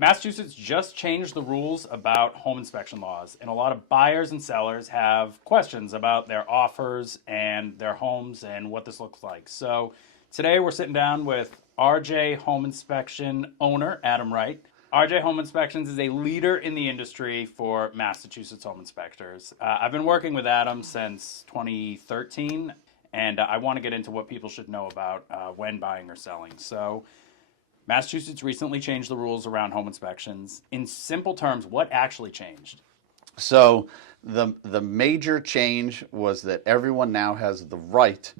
Massachusetts just changed the rules about home inspection laws, and a lot of buyers and sellers have questions about their offers and their homes and what this looks like. So today we're sitting down with RJ Home Inspection owner, Adam Wright. RJ Home Inspections is a leader in the industry for Massachusetts home inspectors. I've been working with Adam since 2013, and I want to get into what people should know about when buying or selling. So Massachusetts recently changed the rules around home inspections. In simple terms, what actually changed? So the major change was that everyone now has the right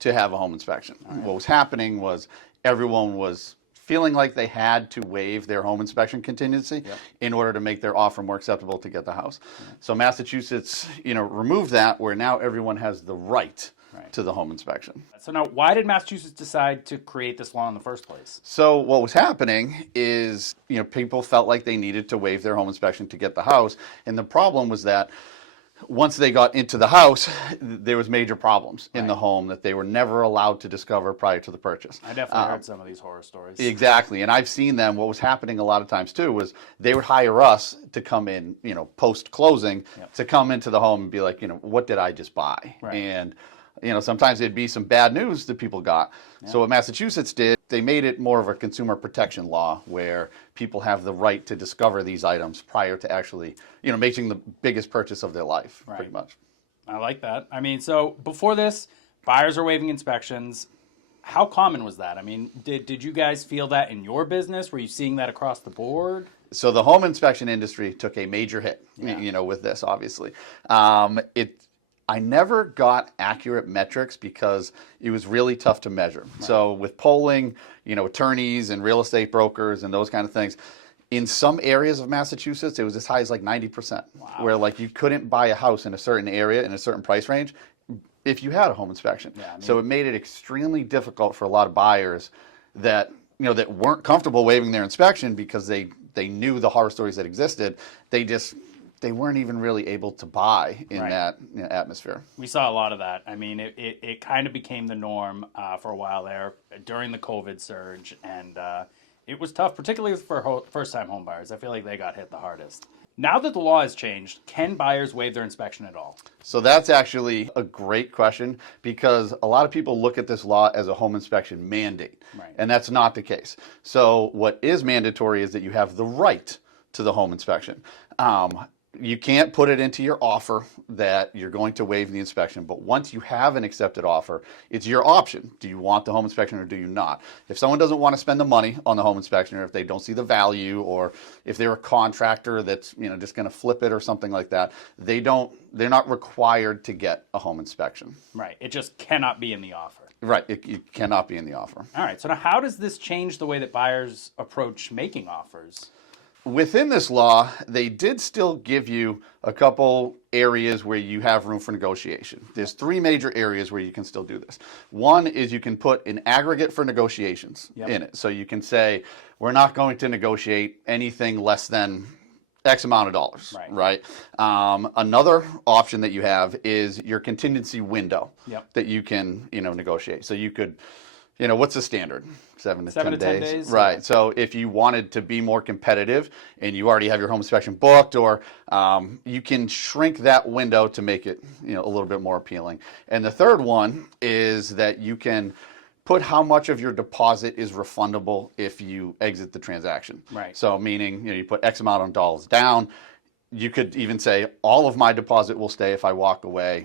to have a home inspection. Right. What was happening was everyone was feeling like they had to waive their home inspection contingency in order to make their offer more acceptable to get the house. So Massachusetts, removed that, where now everyone has the right to the home inspection. So now, why did Massachusetts decide to create this law in the first place? So what was happening is, people felt like they needed to waive their home inspection to get the house. And the problem was that once they got into the house, there was major problems in the home that they were never allowed to discover prior to the purchase. I definitely heard some of these horror stories. Exactly. And I've seen them. What was happening a lot of times, too, was they would hire us to come in, post-closing, to come into the home and be like, what did I just buy? Right. And sometimes it'd be some bad news that people got. Yeah. So what Massachusetts did, they made it more of a consumer protection law where people have the right to discover these items prior to actually, making the biggest purchase of their life, pretty much. I like that. I mean, so before this, buyers are waiving inspections. How common was that? I mean, did you guys feel that in your business? Were you seeing that across the board? So the home inspection industry took a major hit, with this, obviously. I never got accurate metrics because it was really tough to measure. Right. So with polling, attorneys and real estate brokers and those kind of things, in some areas of Massachusetts, it was as high as like 90%, where like you couldn't buy a house in a certain area in a certain price range if you had a home inspection. Yeah, so it made it extremely difficult for a lot of buyers that, that weren't comfortable waiving their inspection because they knew the horror stories that existed. They weren't even really able to buy in that atmosphere. We saw a lot of that. I mean, it kind of became the norm for a while there during the COVID surge, and it was tough, particularly for first-time home buyers. I feel like they got hit the hardest. Now that the law has changed, can buyers waive their inspection at all? So that's actually a great question because a lot of people look at this law as a home inspection mandate, and that's not the case. So what is mandatory is that you have the right to the home inspection. You can't put it into your offer that you're going to waive the inspection, but once you have an accepted offer, it's your option. Do you want the home inspection or do you not? If someone doesn't want to spend the money on the home inspection, or if they don't see the value, or if they're a contractor that's just going to flip it or something like that, they're not required to get a home inspection. Right. It just cannot be in the offer. Right. It cannot be in the offer. All right. So now how does this change the way that buyers approach making offers? Within this law, they did still give you a couple areas where you have room for negotiation. There's three major areas where you can still do this. One is you can put an aggregate for negotiations in it. So you can say, we're not going to negotiate anything less than X amount of dollars, right? Another option that you have is your contingency window that you can, negotiate. So you could, what's the standard? 7 to 10 days. Right. So if you wanted to be more competitive and you already have your home inspection booked, or you can shrink that window to make it, a little bit more appealing. And the third one is that you can put how much of your deposit is refundable if you exit the transaction. Right. So meaning, you put X amount of dollars down. You could even say, all of my deposit will stay if I walk away,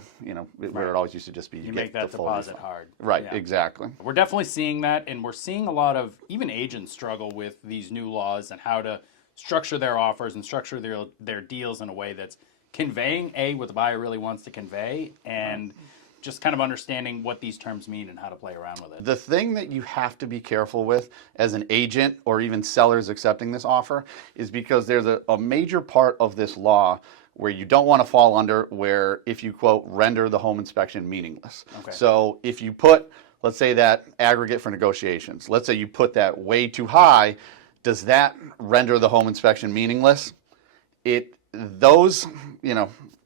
where it always used to just be. You make that deposit hard. Right, exactly. We're definitely seeing that, and we're seeing a lot of, even agents struggle with these new laws and how to structure their offers and structure their deals in a way that's conveying, what the buyer really wants to convey, and just kind of understanding what these terms mean and how to play around with it. The thing that you have to be careful with as an agent or even sellers accepting this offer is because there's a major part of this law where you don't want to fall under where if you, quote, render the home inspection meaningless. Okay. So if you put, let's say that aggregate for negotiations, let's say you put that way too high, does that render the home inspection meaningless? Those,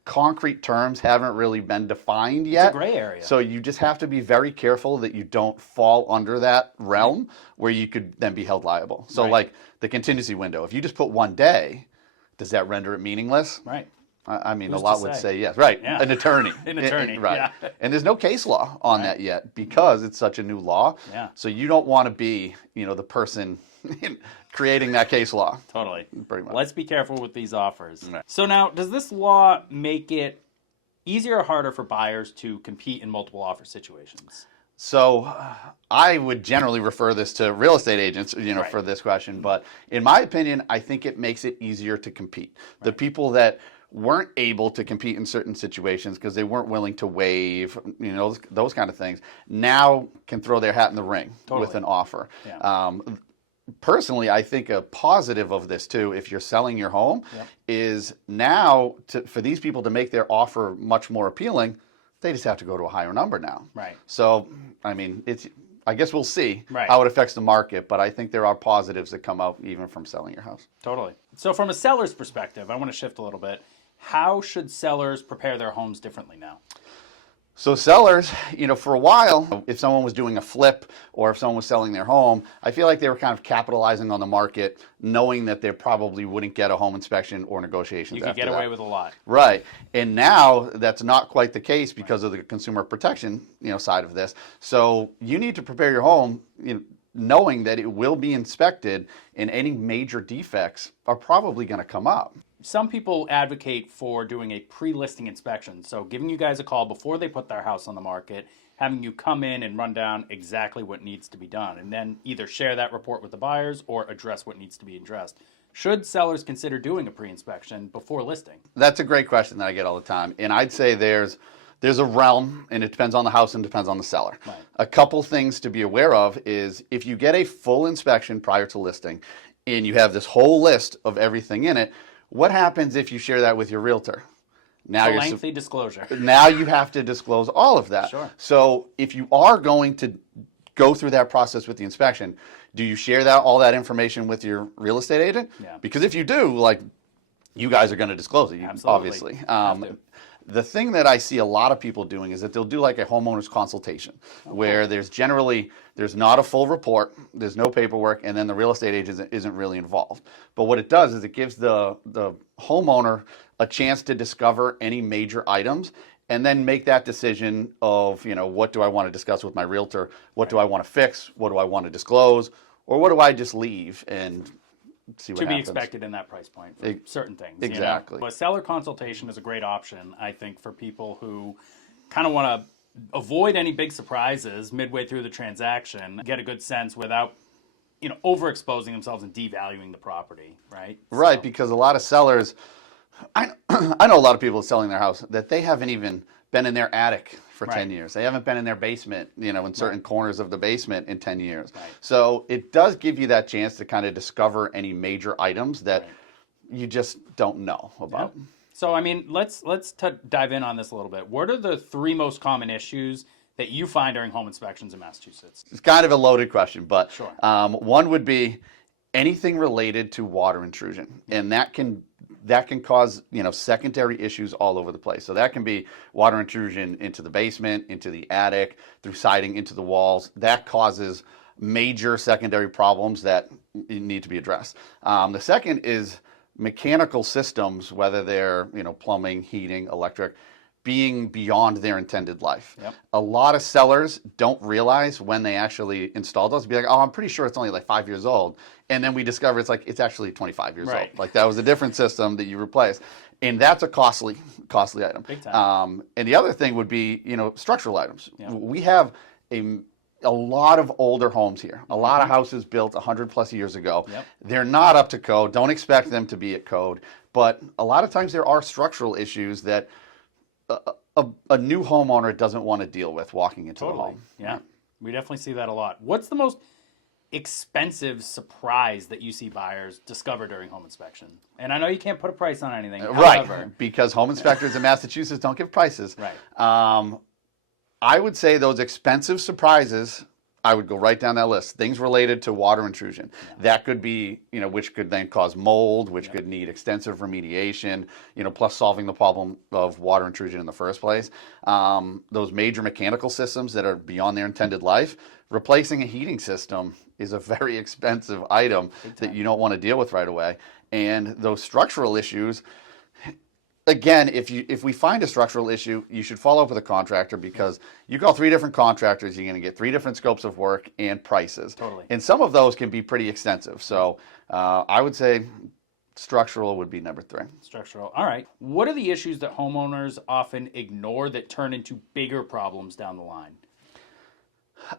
concrete terms haven't really been defined yet. It's a gray area. So you just have to be very careful that you don't fall under that realm where you could then be held liable. So like the contingency window. If you just put 1 day, does that render it meaningless? Right. I mean, Who's a lot to would say? say yes. Right. Yeah. An attorney. An attorney, Right. yeah. And there's no case law on that yet because it's such a new law. Yeah. So you don't want to be, the person creating that case law. Totally. Pretty much. Let's be careful with these offers. Right. So now, does this law make it easier or harder for buyers to compete in multiple offer situations? So I would generally refer this to real estate agents, Right. for this question. But in my opinion, I think it makes it easier to compete. The people that weren't able to compete in certain situations because they weren't willing to waive, those kind of things, now can throw their hat in the ring with an offer. Yeah. Personally, I think a positive of this too, if you're selling your home, is now for these people to make their offer much more appealing, they just have to go to a higher number now. Right. So, I mean, I guess we'll see Right. how it affects the market, but I think there are positives that come out even from selling your house. Totally. So from a seller's perspective, I want to shift a little bit. How should sellers prepare their homes differently now? So sellers, for a while, if someone was doing a flip or if someone was selling their home, I feel like they were kind of capitalizing on the market, knowing that they probably wouldn't get a home inspection or negotiations. You could get away with a lot. Right. And now that's not quite the case because of the consumer protection, side of this. So you need to prepare your home, knowing that it will be inspected and any major defects are probably going to come up. Some people advocate for doing a pre-listing inspection, so giving you guys a call before they put their house on the market, having you come in and run down exactly what needs to be done, and then either share that report with the buyers or address what needs to be addressed. Should sellers consider doing a pre-inspection before listing? That's a great question that I get all the time, and I'd say there's a realm, and it depends on the house and depends on the seller. Right. A couple things to be aware of is if you get a full inspection prior to listing, and you have this whole list of everything in it, what happens if you share that with your realtor? Now A lengthy disclosure. Now you have to disclose all of that. Sure. So if you are going to go through that process with the inspection, do you share all that information with your real estate agent? Yeah. Because if you do, you guys are going to disclose it, Absolutely. obviously. The thing that I see a lot of people doing is that they'll do like a homeowner's consultation where there's not a full report, there's no paperwork, and then the real estate agent isn't really involved. But what it does is it gives the homeowner a chance to discover any major items and then make that decision of, what do I want to discuss with my realtor? What do I want to fix? What do I want to disclose? Or what do I just leave and see what happens? To be expected in that price point for certain things. Exactly. But seller consultation is a great option, I think, for people who kind of want to avoid any big surprises midway through the transaction, get a good sense without, overexposing themselves and devaluing the property, right? Right, because a lot of sellers, I know a lot of people selling their house that they haven't even been in their attic for 10 years. They haven't been in their basement, in certain corners of the basement in 10 years. Right. So it does give you that chance to kind of discover any major items that you just don't know about. Yep. So, I mean, let's dive in on this a little bit. What are the 3 most common issues that you find during home inspections in Massachusetts? It's kind of a loaded question, but Sure. One would be anything related to water intrusion, and that can cause secondary issues all over the place. So that can be water intrusion into the basement, into the attic, through siding, into the walls. That causes major secondary problems that need to be addressed. The second is mechanical systems, whether they're plumbing, heating, electric, being beyond their intended life. Yep. A lot of sellers don't realize when they actually install those. Be like, oh, I'm pretty sure it's only like 5 years old. And then we discover it's actually 25 years old. Like that was a different system that you replaced. And that's a costly item. Big time. And the other thing would be, structural items. Yep. We have a lot of older homes here. A lot of houses built 100 plus years ago. Yep. They're not up to code. Don't expect them to be at code. But a lot of times there are structural issues that a new homeowner doesn't want to deal with walking into the home. Yeah, we definitely see that a lot. What's the most expensive surprise that you see buyers discover during home inspection? And I know you can't put a price on anything. Right, However, because home inspectors in Massachusetts don't give prices. Right. I would say those expensive surprises, I would go right down that list. Things related to water intrusion. That could be, which could then cause mold, which could need extensive remediation, plus solving the problem of water intrusion in the first place. Those major mechanical systems that are beyond their intended life, replacing a heating system is a very expensive item that you don't want to deal with right away. And those structural issues, again, if we find a structural issue, you should follow up with a contractor, because you call 3 different contractors, you're going to get 3 different scopes of work and prices. Totally. And some of those can be pretty extensive. So I would say structural would be number 3. Structural. All right. What are the issues that homeowners often ignore that turn into bigger problems down the line?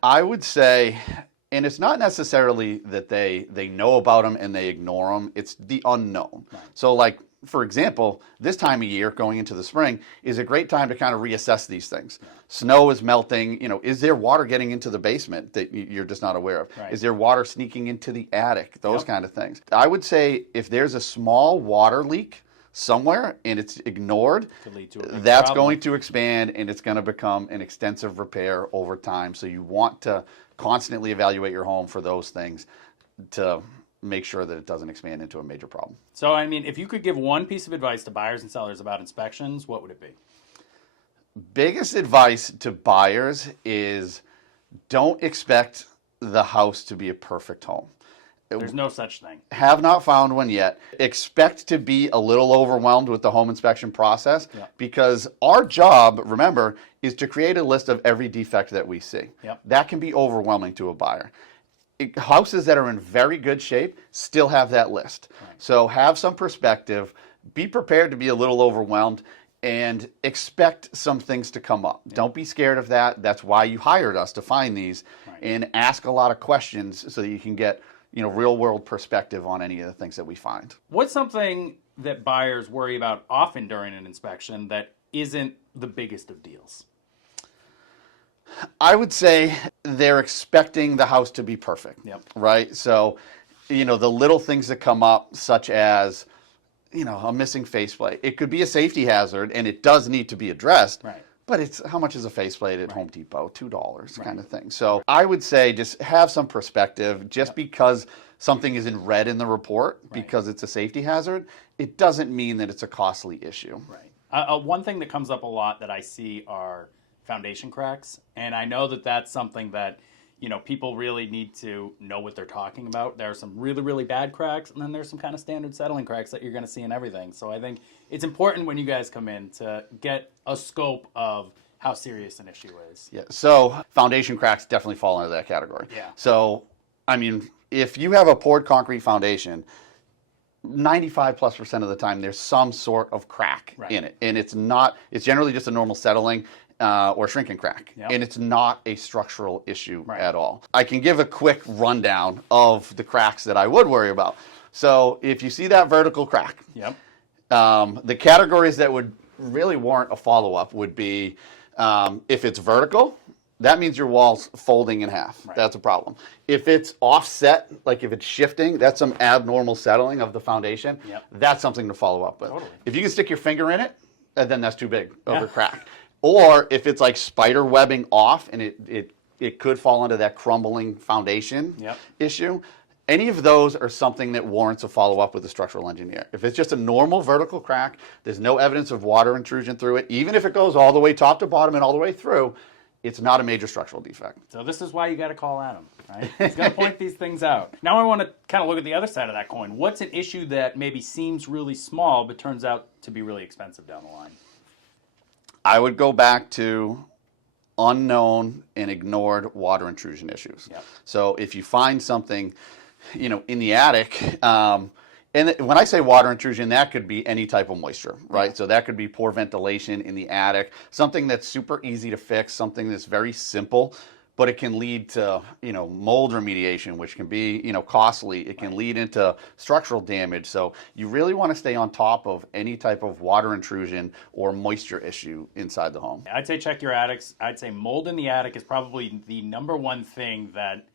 I would say, and it's not necessarily that they know about them and they ignore them, it's the unknown. Right. So like, for example, this time of year going into the spring is a great time to kind of reassess these things. Yeah. Snow is melting. Is there water getting into the basement that you're just not aware of? Right. Is there water sneaking into the attic? Those kind of things. I would say if there's a small water leak somewhere and it's ignored, that's going to expand and it's going to become an extensive repair over time. So you want to constantly evaluate your home for those things to make sure that it doesn't expand into a major problem. So, I mean, if you could give one piece of advice to buyers and sellers about inspections, what would it be? Biggest advice to buyers is don't expect the house to be a perfect home. There's no such thing. Have not found one yet. Expect to be a little overwhelmed with the home inspection process, because our job, remember, is to create a list of every defect that we see. That can be overwhelming to a buyer. Houses that are in very good shape still have that list. Right. So have some perspective, be prepared to be a little overwhelmed, and expect some things to come up. Don't be scared of that. That's why you hired us, to find these, and ask a lot of questions so that you can get real world perspective on any of the things that we find. What's something that buyers worry about often during an inspection that isn't the biggest of deals? I would say they're expecting the house to be perfect, right? So, the little things that come up, such as, a missing faceplate. It could be a safety hazard, and it does need to be addressed, but how much is a faceplate at Home Depot? $2 kind of thing. So I would say just have some perspective. Just because something is in red in the report, because it's a safety hazard, it doesn't mean that it's a costly issue. Right. One thing that comes up a lot that I see are foundation cracks, and I know that that's something that people really need to know what they're talking about. There are some really, really bad cracks, and then there's some kind of standard settling cracks that you're going to see in everything. So I think it's important when you guys come in to get a scope of how serious an issue is. Yeah. So foundation cracks definitely fall into that category. Yeah. So if you have a poured concrete foundation, 95+% of the time there's some sort of crack in it, and it's generally just a normal settling or shrinking crack, and it's not a structural issue at all. I can give a quick rundown of the cracks that I would worry about. So if you see that vertical crack, the categories that would really warrant a follow-up would be if it's vertical, that means your wall's folding in half. That's a problem. If it's offset, like if it's shifting, that's some abnormal settling of the foundation. That's something to follow up with. If you can stick your finger in it, then that's too big of a crack. Or if it's like spider webbing off and it could fall into that crumbling foundation issue, any of those are something that warrants a follow-up with a structural engineer. If it's just a normal vertical crack, there's no evidence of water intrusion through it, even if it goes all the way top to bottom and all the way through, it's not a major structural defect. So this is why you got to call Adam, right? He's going to point these things out. Now I want to kind of look at the other side of that coin. What's an issue that maybe seems really small but turns out to be really expensive down the line? I would go back to unknown and ignored water intrusion issues. So if you find something, in the attic, and when I say water intrusion, that could be any type of moisture, right? So that could be poor ventilation in the attic, something that's super easy to fix, something that's very simple, but it can lead to, mold remediation, which can be, costly. It can lead into structural damage. So you really want to stay on top of any type of water intrusion or moisture issue inside the home. I'd say check your attics. I'd say mold in the attic is probably the number one thing that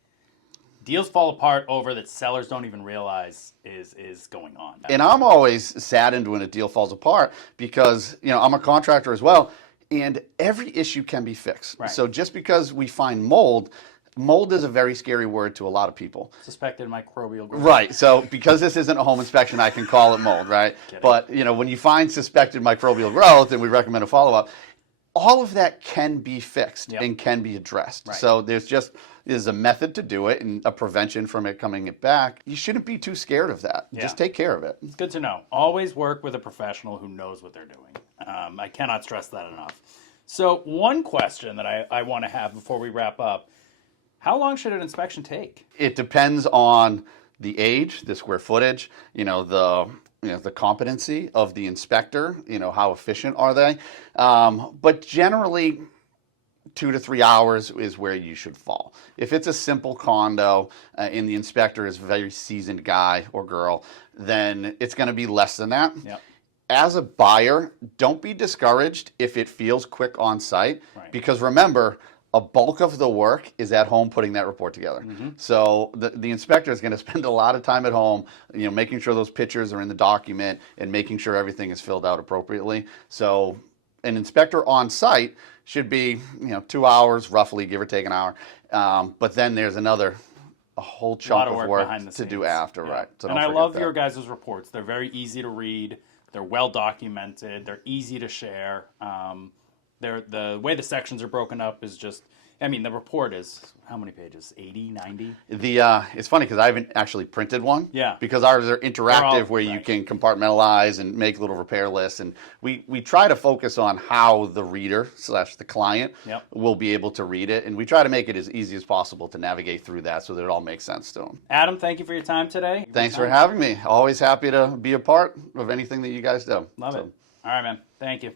deals fall apart over that sellers don't even realize is going on. And I'm always saddened when a deal falls apart because, I'm a contractor as well. And every issue can be fixed. So just because we find mold, Mold is a very scary word to a lot of people. Suspected microbial growth. Right. So because this isn't a home inspection, I can call it mold, right? Kidding. But, when you find suspected microbial growth, and we recommend a follow-up, all of that can be fixed and can be addressed. Right. So there's a method to do it and a prevention from it coming back. You shouldn't be too scared of that. Yeah. Just take care of it. It's good to know. Always work with a professional who knows what they're doing. I cannot stress that enough. So one question that I want to have before we wrap up, how long should an inspection take? It depends on the age, the square footage, the competency of the inspector, how efficient are they. But generally, 2 to 3 hours is where you should fall. If it's a simple condo and the inspector is a very seasoned guy or girl, then it's going to be less than that. Yep. As a buyer, don't be discouraged if it feels quick on site, because remember, a bulk of the work is at home putting that report together. So the inspector is going to spend a lot of time at home, making sure those pictures are in the document and making sure everything is filled out appropriately. So an inspector on site should be, 2 hours roughly, give or take an hour. But then there's a whole chunk of work to do after, right? So and I love your guys' reports. They're very easy to read. They're well documented. They're easy to share. The way the sections are broken up is just, the report is, how many pages? 80, 90? It's funny because I haven't actually printed one. Yeah. Because ours are interactive where you can compartmentalize and make little repair lists. And we try to focus on how the reader / the client will be able to read it. And we try to make it as easy as possible to navigate through that so that it all makes sense to them. Adam, thank you for your time today. Thanks for having me. Always happy to be a part of anything that you guys do. Love it. All right, man. Thank you.